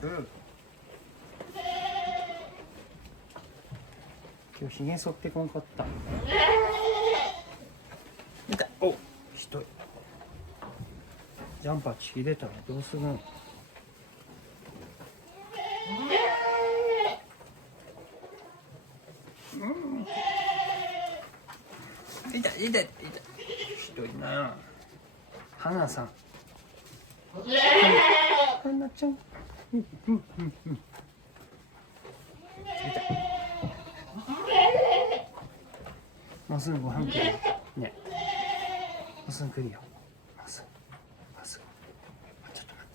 今日ひげ剃ってこんかった。痛い。お、ひどい。ジャンパーちぎれたらどうするの。痛い痛い痛い。ひどいな。花さん。花ちゃん。痛い。もうすぐご飯来るよ。ね。もうすぐ来るよ。もうすぐ。もうすぐ。ちょっと待っ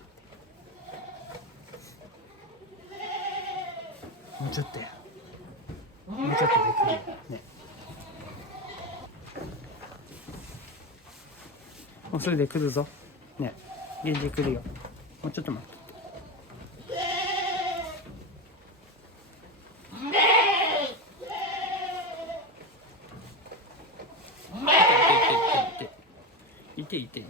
て。もうちょっとや。もうちょっとで来るよ。ね。もうすぐで来るぞ。ね。現地来るよ。もうちょっと待って。いていて。ん？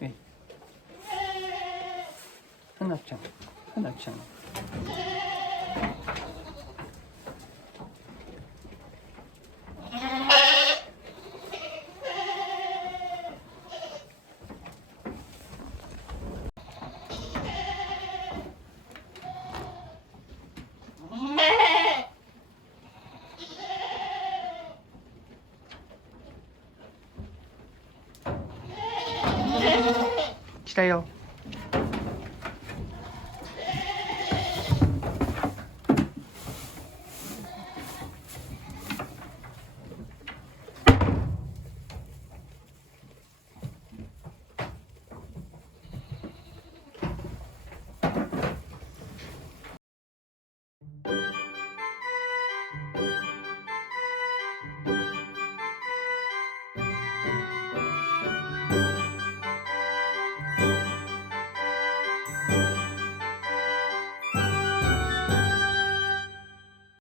え。花ちゃん。花ちゃん。来たよ。